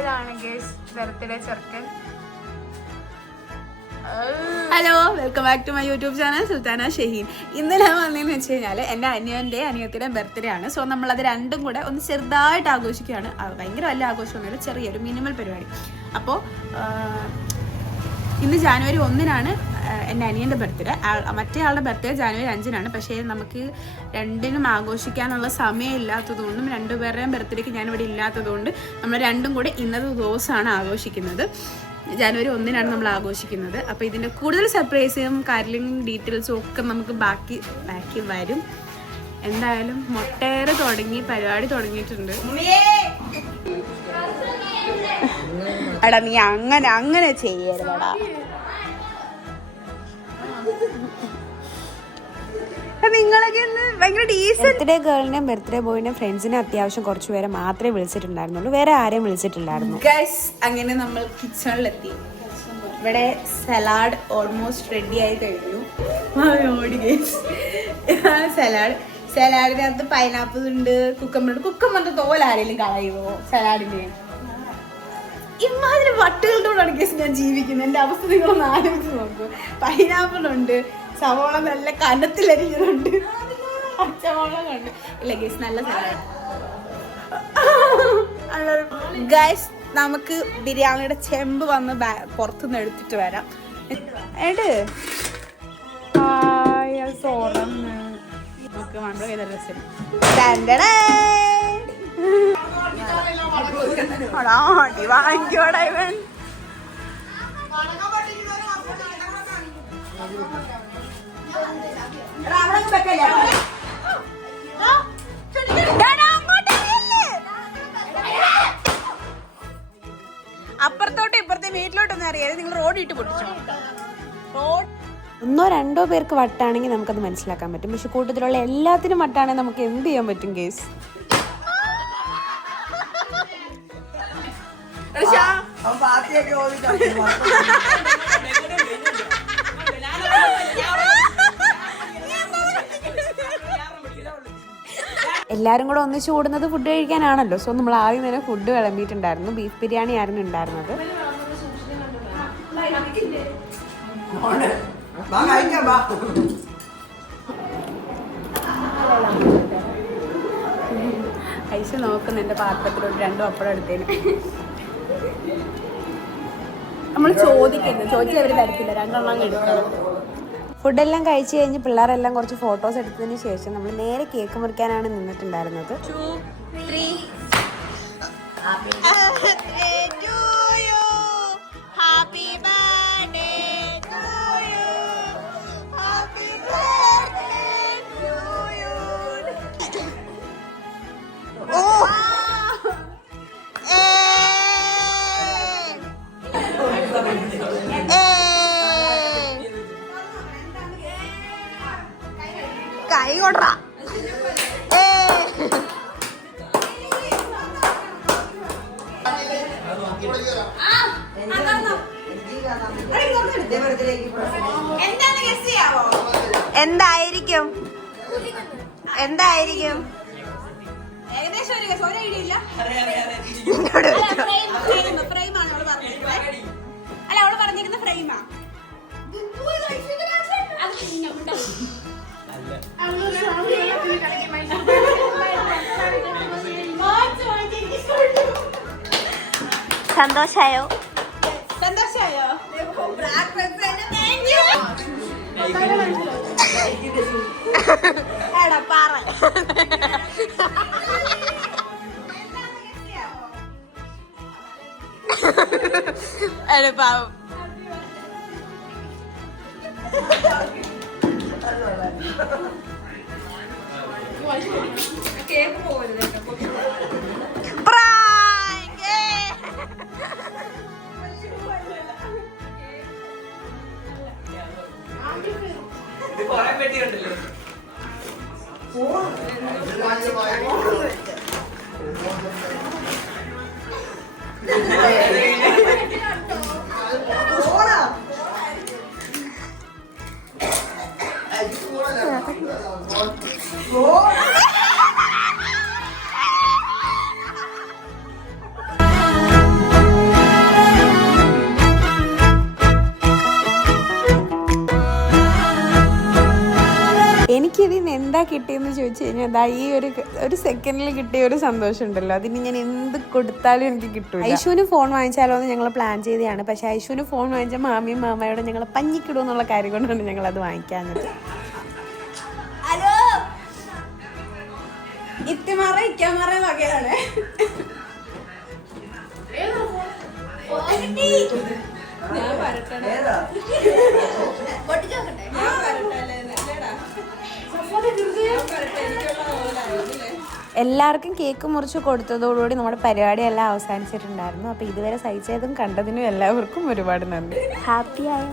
ഇതാണ് guys birthday ചെറുക്കൻ. Hello, welcome back to my YouTube channel Sultana Shaheen. ഇന്ന് ഞാൻ വന്നതെന്ന് വെച്ച് കഴിഞ്ഞാൽ എൻ്റെ അനിയത്തിയുടെ ബർത്ത്ഡേ ആണ്. സോ നമ്മളത് രണ്ടും കൂടെ ഒന്ന് ചെറുതായിട്ട് ആഘോഷിക്കുകയാണ്. ഭയങ്കര വലിയ ആഘോഷമൊന്നുമില്ല, ചെറിയൊരു മിനിമൽ പരിപാടി. അപ്പോൾ ഇന്ന് ജാനുവരി 1-നാണ് എൻ്റെ അനിയൻ്റെ ബർത്ത്ഡേ. മറ്റേ ആളുടെ ബർത്ത്ഡേ ജാനുവരി 5-നാണ്. പക്ഷേ നമുക്ക് രണ്ടിനും ആഘോഷിക്കാനുള്ള സമയമില്ലാത്തതുകൊണ്ടും രണ്ടുപേരുടെയും ബർത്ത്ഡേക്ക് ഞാനിവിടെ ഇല്ലാത്തതുകൊണ്ട് നമ്മൾ രണ്ടും കൂടെ ഇന്നത്തെ ദിവസമാണ് ആഘോഷിക്കുന്നത്. ജാനുവരി 1-നാണ് നമ്മൾ ആഘോഷിക്കുന്നത്. അപ്പോൾ ഇതിൻ്റെ കൂടുതൽ സർപ്രൈസും കാര്യങ്ങളും ഡീറ്റെയിൽസും ഒക്കെ നമുക്ക് ബാക്കി വരും. എന്തായാലും മൊട്ടേറെ പരിപാടി തുടങ്ങിയിട്ടുണ്ട്. എടാ നീ അങ്ങനെ ചെയ്യരുതടാ. നിങ്ങളൊക്കെ ഭയങ്കര ബർത്ത്ഡേ ഗേളിനെയും ബർത്ത്ഡേ ബോയിനെയും ഫ്രണ്ട്സിനെ അത്യാവശ്യം കുറച്ച് പേരെ മാത്രമേ വിളിച്ചിട്ടുണ്ടായിരുന്നുള്ളൂ, വേറെ ആരെയും വിളിച്ചിട്ടില്ലായിരുന്നു. ഗൈസ്, അങ്ങനെ നമ്മൾ കിച്ചണിലെത്തി. ഇവിടെ സലാഡ് ഓൾമോസ്റ്റ് റെഡി ആയി കഴിഞ്ഞു. സലാഡിനകത്ത് പൈനാപ്പിൾ ഉണ്ട്, കുക്കമ്പറിന്റെ തോൽ ആരെങ്കിലും കളയുമോ സലാഡിന്? ഇമാതിരി വട്ടുകളുടെ കേസ് ഞാൻ ജീവിക്കുന്നത്. എൻ്റെ അവസ്ഥ നിങ്ങളൊന്ന് ആലോചിച്ച് നോക്കൂ. പൈനാപ്പിൾ ഉണ്ട്, സവോള നല്ല കനത്തിലരിഞ്ഞതുണ്ട്, പച്ചമുളകുണ്ട്. ഇല്ല ഗൈസ്, നല്ല സലാഡ്. ഗൈസ്, നമുക്ക് ബിരിയാണിയുടെ ചെമ്പ് വന്ന് പുറത്തുനിന്ന് എടുത്തിട്ട് വരാം. വാങ്ങിക്കോടാ ഇവൻ. അപ്പുറത്തോട്ടും ഇപ്പുറത്തെ വീട്ടിലോട്ടൊന്നും അറിയാതെ നിങ്ങൾ റോഡ് ഇട്ട് പൊട്ടിച്ചോ. ഒന്നോ രണ്ടോ പേർക്ക് വട്ടാണെങ്കിൽ നമുക്കത് മനസ്സിലാക്കാൻ പറ്റും. പക്ഷെ കൂട്ടത്തിലുള്ള എല്ലാത്തിനും വട്ടാണെങ്കിൽ നമുക്ക് എന്ത് ചെയ്യാൻ പറ്റും കേസ്? എല്ലാവരും കൂടെ ഒന്നിച്ച് കൂടുന്നത് ഫുഡ് കഴിക്കാനാണല്ലോ. സോ നമ്മൾ ആദ്യം തന്നെ ഫുഡ് വിളമ്പിയിട്ടുണ്ടായിരുന്നു. ബീഫ് ബിരിയാണി ആയിരുന്നു ഉണ്ടായിരുന്നത്. ഐശ നോക്കുന്ന എൻ്റെ പാത്രത്തിലോട്ട് 2 പപ്പടം എടുത്തേന്. നമ്മൾ ചോദിച്ചാൽ അവർ തരത്തില്ല, 2 എണ്ണം എടുക്കണം. ഫുഡെല്ലാം കഴിച്ച് കഴിഞ്ഞ് പിള്ളേരെല്ലാം കുറച്ച് ഫോട്ടോസ് എടുത്തതിന് ശേഷം നമ്മൾ നേരെ കേക്ക് മുറിക്കാനാണ് നിന്നിട്ടുണ്ടായിരുന്നത്. 2, 3 കൈ കൊണ്ടാ. എന്തായിരിക്കും ഏകദേശം ഒരു ഐഡിയ ഇല്ല. ഫ്രെയിമാണ് അവള് പറഞ്ഞിരിക്കുന്നത്. അല്ല, അവള് പറഞ്ഞിരിക്കുന്ന ഫ്രെയിമാ. സന്തോഷായോ? എടാ പറ. എടാ പാവം. കേക്ക് പോകരുത്. എന്താ കിട്ടിയെന്ന് ചോദിച്ചു കഴിഞ്ഞാൽ അതാ ഈ ഒരു സെക്കൻഡിൽ കിട്ടിയ ഒരു സന്തോഷം ഉണ്ടല്ലോ, അതിന് ഞാൻ എന്ത് കൊടുത്താലും എനിക്ക് കിട്ടും. ഐശുവിന് ഫോൺ വാങ്ങിച്ചാലോ എന്ന് ഞങ്ങൾ പ്ലാൻ ചെയ്തതാണ്. പക്ഷെ ഐശുവിന് ഫോൺ വാങ്ങിച്ച മാമിയും മാമയോടെ ഞങ്ങൾ പഞ്ഞിക്കിടും എന്നുള്ള കാര്യം കൊണ്ടാണ് ഞങ്ങൾ അത് വാങ്ങിക്കാഞ്ഞത്. ഹലോ ഇത്തിമാറ ഇക്കാമാറ വകയാണ്. ഞാൻ വരട്ടെ. എല്ലാവർക്കും കേക്ക് മുറിച്ച് കൊടുത്തതോടുകൂടി നമ്മുടെ പരിപാടിയെല്ലാം അവസാനിച്ചിട്ടുണ്ടായിരുന്നു. അപ്പോൾ ഇതുവരെ സഹിച്ചതും കണ്ടതിനും എല്ലാവർക്കും ഒരുപാട് നന്ദി. ഹാപ്പിയാണ്.